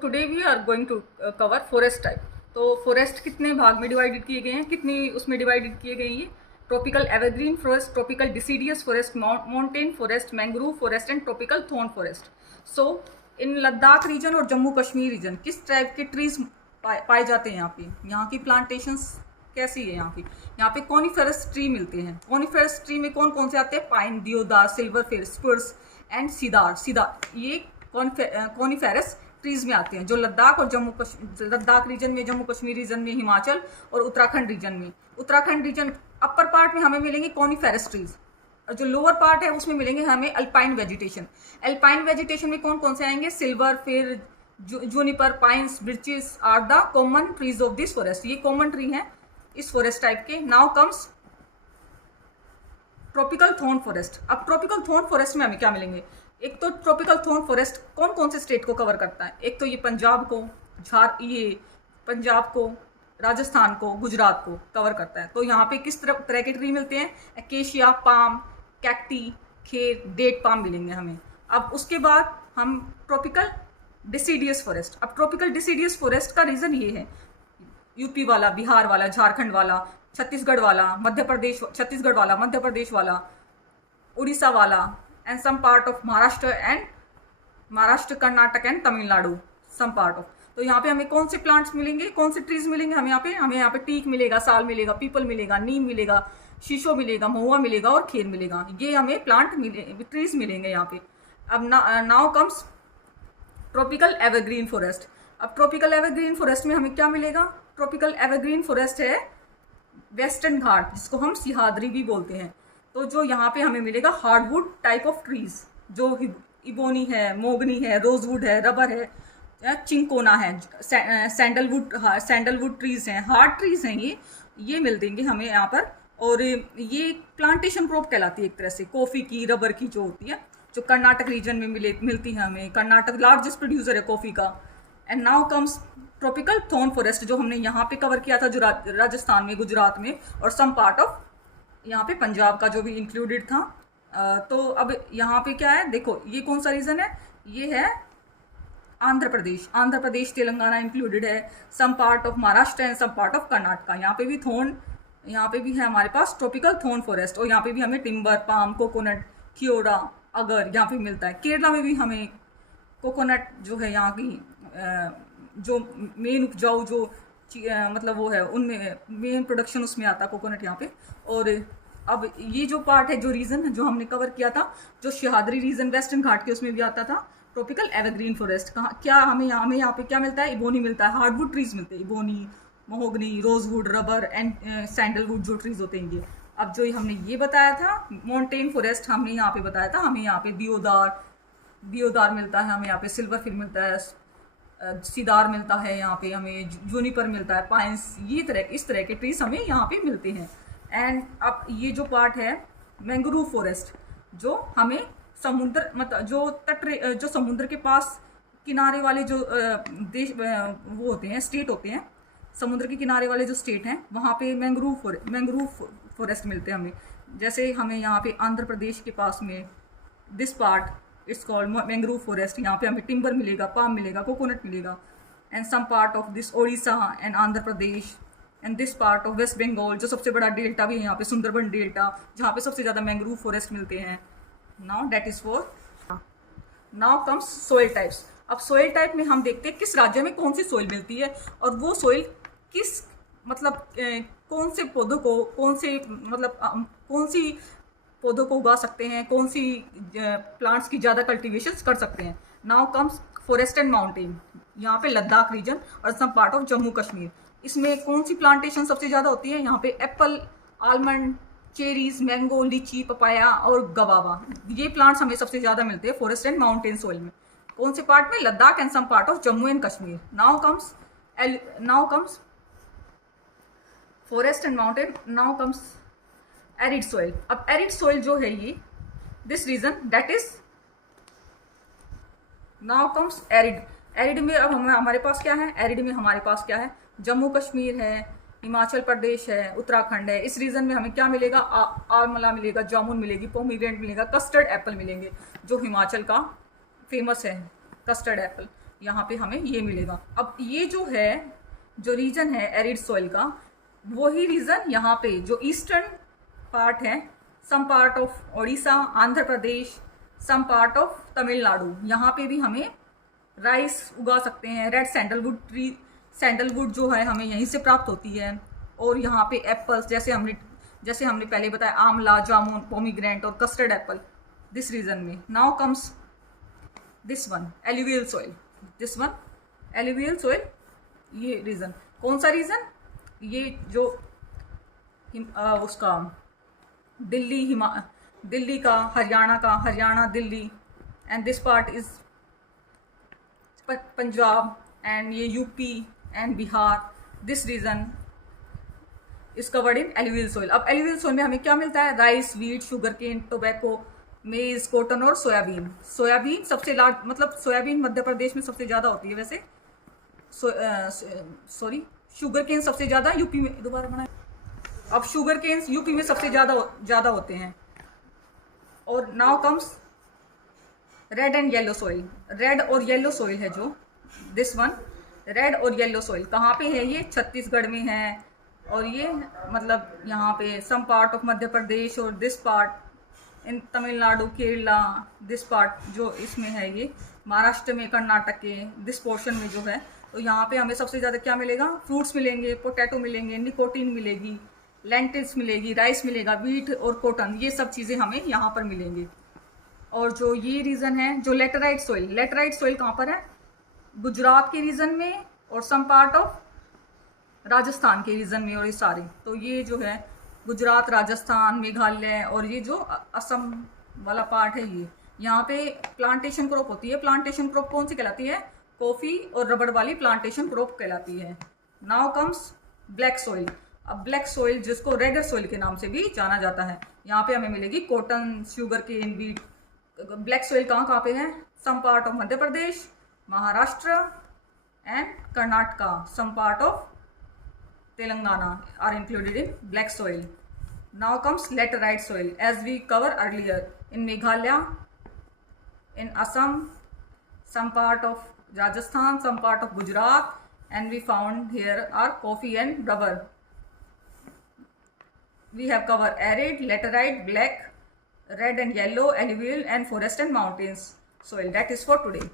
Today we are going to cover forest type. तो forest कितने भाग में डिवाइडेड किए गए हैं, कितनी उसमें डिवाइडेड किए गए हैं? ये tropical evergreen forest, tropical deciduous forest, mountain forest, mangrove forest and tropical thorn forest. So in Ladakh region और जम्मू कश्मीर रीजन किस टाइप के ट्रीज पाए जाते हैं यहाँ पे? यहाँ की प्लांटेशंस कैसी है? यहाँ पे कॉनिफेरस ट्री मिलते हैं। कॉनिफेरस ट्री में कौन कौन से आते हैं? पाइन, दियोदार, सिल्वर फिर, स्पुर्स एंड सीदार। ये कॉनिफेरस ट्रीज में आते हैं जो लद्दाख और लद्दाख रीजन में, जम्मू कश्मीर रीजन में, हिमाचल और उत्तराखंड रीजन में। उत्तराखंड रीजन अपर पार्ट में हमें मिलेंगे कॉनिफेरस ट्रीज और जो लोअर पार्ट है उसमें मिलेंगे हमें अल्पाइन वेजिटेशन। अल्पाइन वेजिटेशन में कौन कौन से आएंगे? Silver fir, juniper, pines, birches are the common trees of this forest. ये कॉमन ट्री हैं इस फॉरेस्ट टाइप के। Now comes tropical thorn forest. अब ट्रॉपिकल थॉर्न फॉरेस्ट में हमें क्या मिलेंगे? एक तो ट्रॉपिकल थॉर्न फॉरेस्ट कौन कौन से स्टेट को कवर करता है? एक तो ये पंजाब को, पंजाब को, राजस्थान को, गुजरात को कवर करता है। तो यहाँ पे किस तरह के ट्री मिलते हैं? एकेशिया, पाम, कैक्टी, खेर, डेट पाम मिलेंगे हमें। अब उसके बाद हम ट्रॉपिकल डिसीडियस फॉरेस्ट। अब ट्रॉपिकल डिसीडियस फॉरेस्ट का रीजन ये है, यूपी वाला, बिहार वाला, झारखंड वाला, छत्तीसगढ़ वाला, छत्तीसगढ़ वाला, मध्य प्रदेश वाला, उड़ीसा वाला and some part of Maharashtra, Karnataka and Tamil Nadu, some part of. तो यहाँ पे हमें कौन से प्लांट्स मिलेंगे, कौन से ट्रीज मिलेंगे? हमें यहाँ पे टीक मिलेगा, साल मिलेगा, पीपल मिलेगा, नीम मिलेगा, शीशो मिलेगा, महुआ मिलेगा और खेर मिलेगा। ये हमें ट्रीज मिलेंगे यहाँ पे। अब now comes tropical evergreen forest. अब ट्रॉपिकल एवरग्रीन फॉरेस्ट में हमें क्या मिलेगा? ट्रॉपिकल एवरग्रीन फॉरेस्ट है वेस्टर्न घाट, जिसको हम सिहादरी भी बोलते हैं। तो जो यहाँ पे हमें मिलेगा हार्डवुड टाइप ऑफ ट्रीज, जो इबोनी है, मोगनी है, रोजवुड है, रबर है, चिंकोना है, सैंडलवुड ट्रीज हैं, हार्ड ट्रीज हैं, ये मिल देंगे हमें यहाँ पर। और ये प्लांटेशन क्रॉप कहलाती है एक तरह से, कॉफ़ी की, रबर की जो होती है, जो कर्नाटक रीजन में मिलती है हमें। कर्नाटक लार्जेस्ट प्रोड्यूसर है कॉफ़ी का। And now comes tropical thorn forest, जो हमने यहाँ पे कवर किया था, जो राजस्थान में, गुजरात में और सम पार्ट ऑफ यहाँ पे पंजाब का जो भी इंक्लूडेड था। तो अब यहाँ पे क्या है, देखो ये कौन सा रीजन है? ये है आंध्र प्रदेश, तेलंगाना इंक्लूडेड है, some part of Maharashtra and some part of Karnataka. यहाँ पे भी है हमारे पास ट्रॉपिकल थॉर्न फॉरेस्ट। और यहाँ पे भी हमें टिम्बर, पाम, कोकोनट, खियोरा, अगर यहाँ पे मिलता है। केरला में भी हमें कोकोनट जो है यहाँ की जो मेन उपजाऊ जो मतलब वो है, उनमें मेन प्रोडक्शन उसमें आता है कोकोनट यहाँ पे। और अब ये जो पार्ट है, जो रीजन है जो हमने कवर किया था, जो सिहादरी रीजन वेस्टर्न घाट के, उसमें भी आता था ट्रॉपिकल एवरग्रीन फॉरेस्ट। कहाँ क्या हमें यहाँ पे क्या मिलता है? इबोनी मिलता है, हार्डवुड ट्रीज मिलते हैं, ebony, mahogany, rosewood, rubber and sandalwood जो ट्रीज होते हैं ये। अब जो हमने ये बताया था माउंटेन फॉरेस्ट, हमने यहाँ पे बताया था, हमें यहाँ पे दियोदार मिलता है, हमें यहाँ पे सिल्वर फिर मिलता है, सीदार मिलता है, यहाँ पे हमें जूनिपर मिलता है, पाइन्स, इस तरह के ट्रीज हमें यहाँ पे मिलते हैं। एंड अब ये जो पार्ट है मैंग्रोव फॉरेस्ट, जो हमें समुद्र, मतलब जो समुद्र के पास किनारे वाले जो देश वो होते हैं, स्टेट होते हैं, समुद्र के किनारे वाले जो स्टेट हैं, वहाँ पे मैंग्रोव फॉरेस्ट मिलते हैं हमें। जैसे हमें यहाँ पे आंध्र प्रदेश के पास में this part it's called mangrove forest. यहाँ पे हमें टिम्बर मिलेगा, पाम मिलेगा, कोकोनट मिलेगा। And some part of this Odisha and Andhra Pradesh and this part of West Bengal, जो सबसे बड़ा डेल्टा भी है यहाँ पे, सुंदरबन डेल्टा, जहाँ पे सबसे ज़्यादा मैंग्रोव फॉरेस्ट मिलते हैं। Now comes soil types. अब सोइल टाइप में हम देखते हैं किस राज्य में कौन सी सोइल मिलती है, और वो सोइल किस मतलब कौन से पौधों को, कौन सी पौधों को उगा सकते हैं, कौन सी प्लांट्स की ज़्यादा कल्टीवेशन कर सकते हैं। Now comes forest and mountain. यहाँ पे लद्दाख रीजन और some part of Jammu Kashmir, इसमें कौन सी प्लांटेशन सबसे ज़्यादा होती है? यहाँ पे एप्पल, आलमंड, चेरीज, मैंगो, लीची, पपाया और गवावा, ये प्लांट्स हमें सबसे ज़्यादा मिलते हैं फॉरेस्ट एंड माउंटेन सोइल में। कौन से पार्ट में? Ladakh and some part of Jammu and Kashmir. Now comes forest and mountain. Now comes arid soil. अब एरिड सोइल जो है ये, this region that is, now comes arid में अब हमारे पास क्या है? एरिड में हमारे पास क्या है? जम्मू कश्मीर है, हिमाचल प्रदेश है, उत्तराखंड है। इस रीजन में हमें क्या मिलेगा? आमला मिलेगा, जामुन मिलेगी, पोमीग्रेनेट मिलेगा, कस्टर्ड एप्पल मिलेंगे, जो हिमाचल का फेमस है कस्टर्ड एप्पल। यहाँ पे हमें ये मिलेगा। अब ये जो है, जो रीजन है एरिड सॉइल का, वही रीजन यहाँ पे जो ईस्टर्न पार्ट है, some part of Odisha, Andhra Pradesh, some part of Tamil Nadu, यहाँ पे भी हमें राइस उगा सकते हैं। रेड सैंडलवुड ट्री, सैंडलवुड जो है हमें यहीं से प्राप्त होती है। और यहाँ पे एप्पल्स, जैसे हमने पहले बताया, आंवला, जामुन, पोमीग्रेनेट और कस्टर्ड एप्पल, दिस रीजन में। Now comes this one, alluvial soil, this one alluvial soil. ये रीजन, कौन सा रीजन? ये जो उसका दिल्ली का, Haryana Delhi, and this part is Punjab, and ये UP and Bihar, this region is covered in alluvial soil. अब एलुवियल सॉइल में हमें क्या मिलता है? Rice, wheat, sugar cane, tobacco, maize, cotton और सोयाबीन। सोयाबीन सबसे लार्ज, मतलब सोयाबीन मध्य प्रदेश में सबसे ज़्यादा होती है वैसे। सॉरी, शुगर केन सबसे ज़्यादा यूपी में, दोबारा बनाए। अब शुगर केन यूपी में सबसे ज़्यादा होते हैं। और now comes red and yellow soil. Red और येलो सॉइल है जो, दिस वन रेड और येलो सॉइल कहाँ पे है? ये छत्तीसगढ़ में है, और ये मतलब यहाँ पे सम पार्ट ऑफ मध्य प्रदेश, और this part in Tamil Nadu, Kerala, this part जो इसमें है ये महाराष्ट्र में, कर्नाटक के दिस पोर्शन में जो है। तो यहाँ पे हमें सबसे ज़्यादा क्या मिलेगा? फ्रूट्स मिलेंगे, पोटैटो मिलेंगे, निकोटीन मिलेगी, लेंटिल्स मिलेगी, राइस मिलेगा, वीट और कॉटन, ये सब चीज़ें हमें यहाँ पर मिलेंगी। और जो ये रीजन है, जो लेटराइट सॉइल कहाँ पर है? गुजरात के रीजन में, और सम पार्ट ऑफ राजस्थान के रीजन में, और ये सारे, तो ये जो है गुजरात, राजस्थान, मेघालय, और ये जो असम वाला पार्ट है, ये यहाँ पे प्लांटेशन क्रॉप होती है। प्लांटेशन क्रॉप कौन सी कहलाती है? कॉफ़ी और रबड़ वाली प्लांटेशन क्रॉप कहलाती है। Now comes black soil. अब ब्लैक सॉइल, जिसको रेगर सॉइल के नाम से भी जाना जाता है, यहाँ पे हमें मिलेगी cotton, sugar cane, wheat. Black soil कहाँ पे है? Some part of Madhya Pradesh, Maharashtra and Karnataka, some part of Telangana are included in black soil. Now comes laterite soil, as we covered earlier, in Meghalaya, in Assam, some part of Rajasthan, some part of Gujarat, and we found here are coffee and rubber. We have covered arid, laterite, black, red and yellow, alluvial and forest and mountains soil. That is for today.